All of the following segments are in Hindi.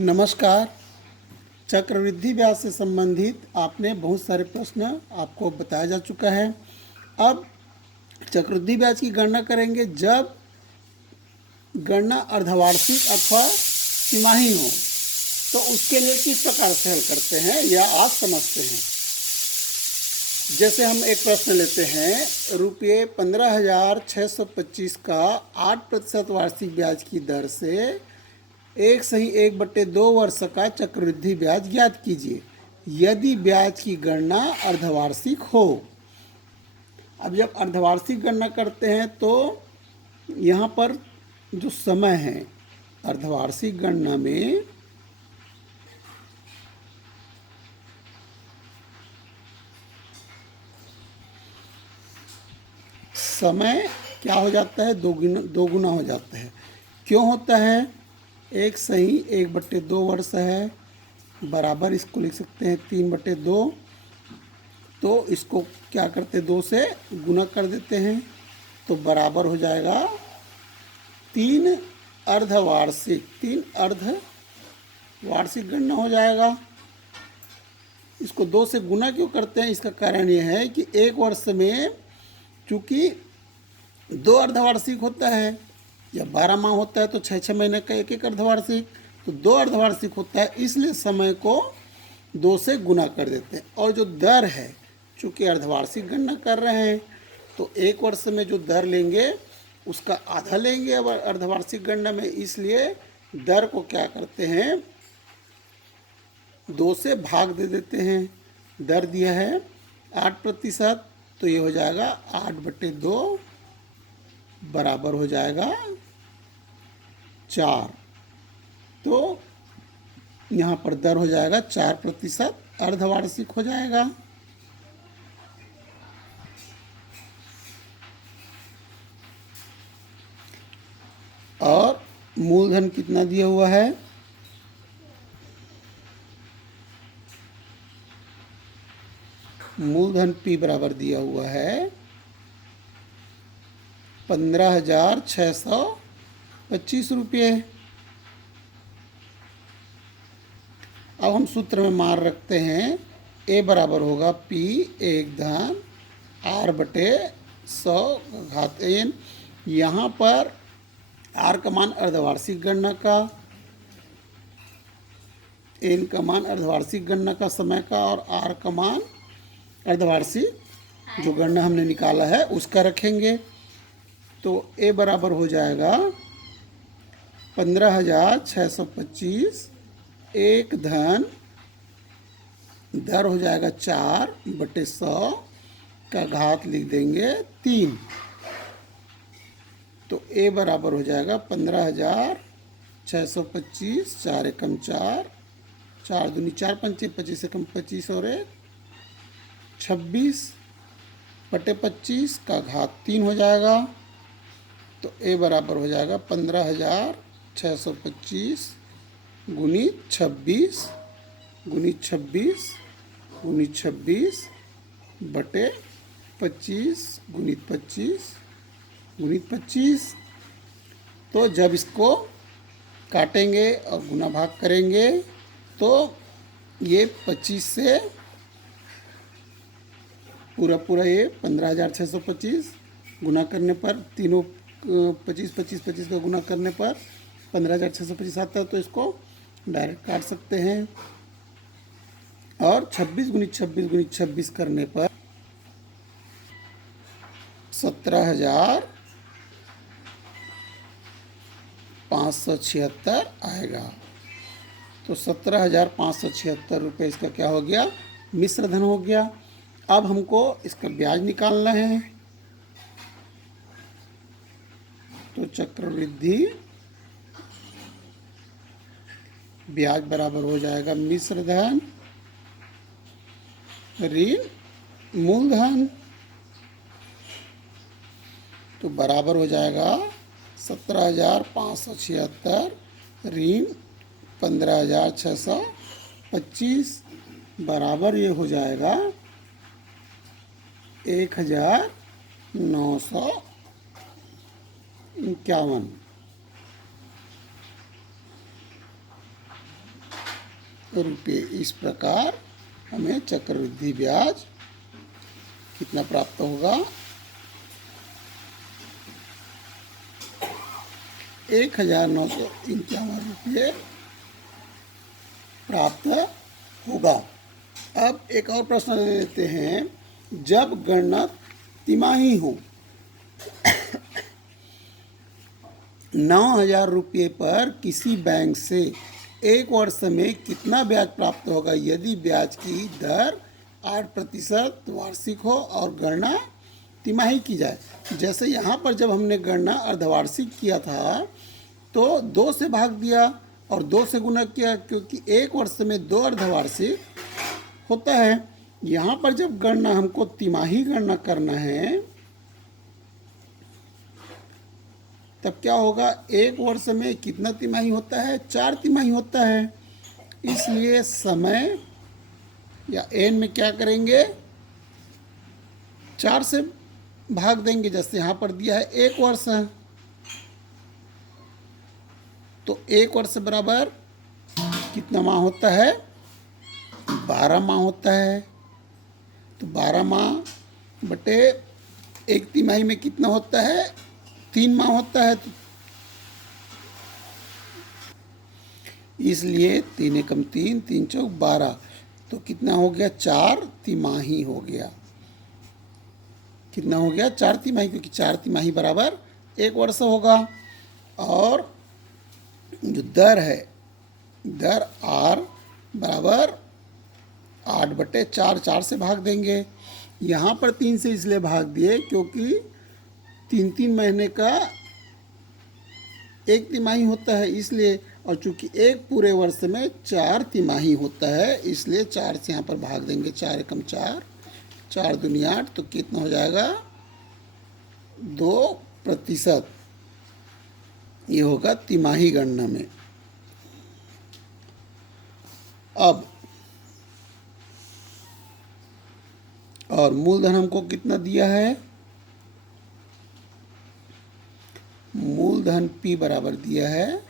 नमस्कार। चक्रवृद्धि ब्याज से संबंधित आपने बहुत सारे प्रश्न आपको बताया जा चुका है। अब चक्रवृद्धि ब्याज की गणना करेंगे जब गणना अर्धवार्षिक अथवा तिमाही हो, तो उसके लिए किस प्रकार से हल करते हैं या आज समझते हैं। जैसे हम एक प्रश्न लेते हैं, रुपये 15,625 का 8% वार्षिक ब्याज की दर से 1/2 वर्ष का चक्रवृद्धि ब्याज ज्ञात कीजिए यदि ब्याज की गणना अर्धवार्षिक हो। अब जब अर्धवार्षिक गणना करते हैं तो यहाँ पर जो समय है अर्धवार्षिक गणना में समय क्या हो जाता है, दो गुना हो जाता है। क्यों होता है? 1/2 वर्ष है, बराबर इसको लिख सकते हैं 3/2। तो इसको क्या करते, 2 से गुना कर देते हैं तो बराबर हो जाएगा 3 अर्धवार्षिक। 3 अर्धवार्षिक गणना हो जाएगा। इसको 2 से गुना क्यों करते हैं? इसका कारण यह है कि एक वर्ष में चूँकि 2 अर्धवार्षिक होता है या 12 माह होता है तो 6 महीने का एक अर्धवार्षिक, तो 2 अर्धवार्षिक होता है, इसलिए समय को 2 से गुना कर देते हैं। और जो दर है, चूँकि अर्धवार्षिक गणना कर रहे हैं तो एक वर्ष में जो दर लेंगे उसका आधा लेंगे अब अर्धवार्षिक गणना में, इसलिए दर को क्या करते हैं, 2 से भाग दे देते हैं। दर दिया है 8%, तो ये हो जाएगा 8/2 बराबर हो जाएगा 4। तो यहाँ पर दर हो जाएगा 4%, अर्धवार्षिक हो जाएगा। और मूलधन कितना दिया हुआ है? मूलधन P बराबर दिया हुआ है 15,625 रुपये। अब हम सूत्र में मान रखते हैं A बराबर होगा P एक धन R/100 यहाँ पर R का मान अर्धवार्षिक गणना का, N का मान अर्धवार्षिक गणना का समय का, और R का मान अर्धवार्षिक जो गणना हमने निकाला है उसका रखेंगे। तो A बराबर हो जाएगा 15,625 एक धन, दर हो जाएगा 4/100 का घात लिख देंगे 3। तो A बराबर हो जाएगा 15,625, 4 एकम 4, 4 दूनी 4 पंचे 25 एकम 25 और 1 26/25 का घात 3 हो जाएगा। तो A बराबर हो जाएगा 15,625 गुणित 26 गुणित 26 गुणित 26 बटे 25 गुणित 25 गुणित 25। तो जब इसको काटेंगे और गुना भाग करेंगे तो ये 25 से पूरा ये 15,625 गुना करने पर तीनों 25 का गुना करने पर 15,625 आता है, तो इसको डायरेक्ट काट सकते हैं। और 26 गुणित 26 गुणित 26 करने पर 17,576 आएगा। तो 17,576 रुपये इसका क्या हो गया, मिश्र धन हो गया। अब हमको इसका ब्याज निकालना है। तो चक्रवृद्धि ब्याज बराबर हो जाएगा मिश्र धन ऋण मूलधन। तो बराबर हो जाएगा 17,576 ऋण 15,625 बराबर ये हो जाएगा 1,951। रुपये। इस प्रकार हमें चक्रवृद्धि ब्याज कितना प्राप्त होगा? 1951 रुपये प्राप्त होगा। अब एक और प्रश्न ले लेते हैं। जब गणना तिमाही हो 9,000 रुपये पर किसी बैंक से एक वर्ष में कितना ब्याज प्राप्त होगा यदि ब्याज की दर 8% वार्षिक हो और गणना तिमाही की जाए? जैसे यहाँ पर जब हमने गणना अर्धवार्षिक किया था तो 2 से भाग दिया और 2 से गुना किया, क्योंकि एक वर्ष में 2 अर्धवार्षिक होता है। यहाँ पर जब गणना हमको तिमाही गणना करना है तब क्या होगा? एक वर्ष में कितना तिमाही होता है? 4 तिमाही होता है। इसलिए समय या एन में क्या करेंगे? 4 से भाग देंगे। जैसे यहाँ पर दिया है 1 वर्ष, तो 1 वर्ष बराबर कितना माह होता है? 12 माह होता है। तो 12 माह बटे एक तिमाही में कितना होता है? 3 माह होता है। तो इसलिए 3 एकम 3, 3 चौक 12, तो कितना हो गया? 4 तिमाही हो गया। कितना हो गया? 4 तिमाही, क्योंकि 4 तिमाही बराबर 1 वर्ष होगा। और जो दर है, दर आर बराबर 8/4, 4 से भाग देंगे। यहाँ पर 3 से इसलिए भाग दिए क्योंकि 3-3 महीने का एक तिमाही होता है, इसलिए। और चूंकि एक पूरे वर्ष में 4 तिमाही होता है, इसलिए 4 से यहाँ पर भाग देंगे। 4 एकम 4, 4 दूनी 8, तो कितना हो जाएगा? 2%। ये होगा तिमाही गणना में। अब और मूलधन हमको कितना दिया है? मूलधन P बराबर दिया है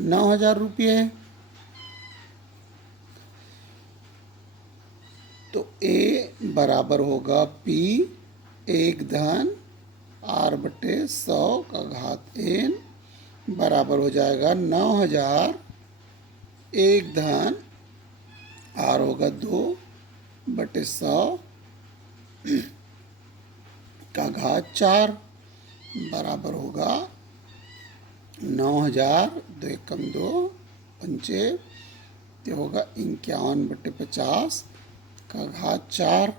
9,000 रुपये। तो A बराबर होगा P एक धन R/100 का घात n बराबर हो जाएगा 9,000 एक धन R होगा 2/100 का घात 4 बराबर होगा 9,000, 2 एकम 2 पंचे, तो होगा 51/50 का घात 4,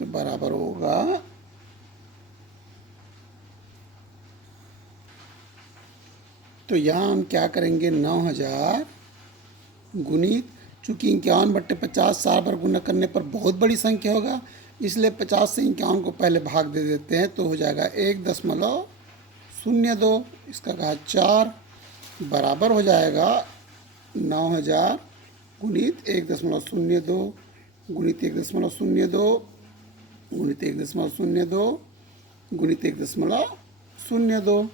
तो बराबर होगा तो यहाँ हम क्या करेंगे? 9,000 गुणित, चूँकि 51/50 4 बार गुना करने पर बहुत बड़ी संख्या होगा, इसलिए 50 से 51 को पहले भाग दे देते हैं, तो हो जाएगा 1.02, इसका घात 4 बराबर हो जाएगा 9,000 गुणित 1.02 गुणित 1.02 गुणित 1.02 गुणित 1.02,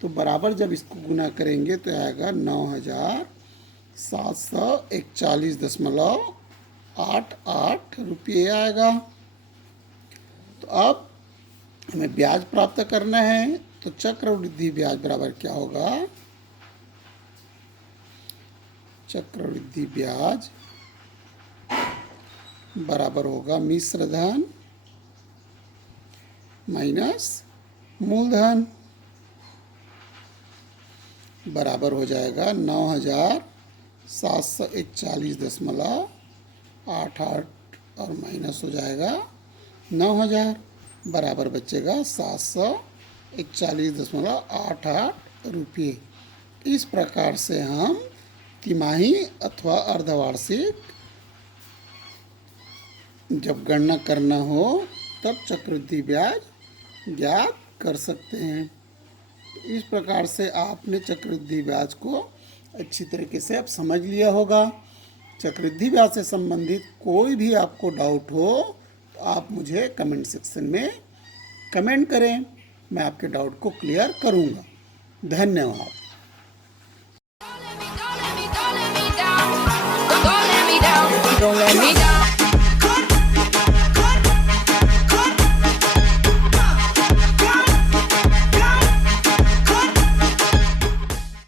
तो बराबर जब इसको गुना करेंगे तो आएगा 9,741.88 रुपये आएगा। तो अब हमें ब्याज प्राप्त करना है, तो चक्रवृद्धि ब्याज बराबर क्या होगा? चक्रवृद्धि ब्याज बराबर होगा मिश्र धन माइनस मूलधन, बराबर हो जाएगा 9,741.88 और माइनस हो जाएगा 9,000, बराबर बचेगा 741.88 रुपये। इस प्रकार से हम तिमाही अथवा अर्धवार्षिक जब गणना करना हो तब चक्रवृद्धि ब्याज ज्ञात कर सकते हैं। तो इस प्रकार से आपने चक्रवृद्धि ब्याज को अच्छी तरीके से अब समझ लिया होगा। चक्रवृद्धि ब्याज से संबंधित कोई भी आपको डाउट हो तो आप मुझे कमेंट सेक्शन में कमेंट करें, मैं आपके डाउट को क्लियर करूंगा। धन्यवाद। Don't let me down.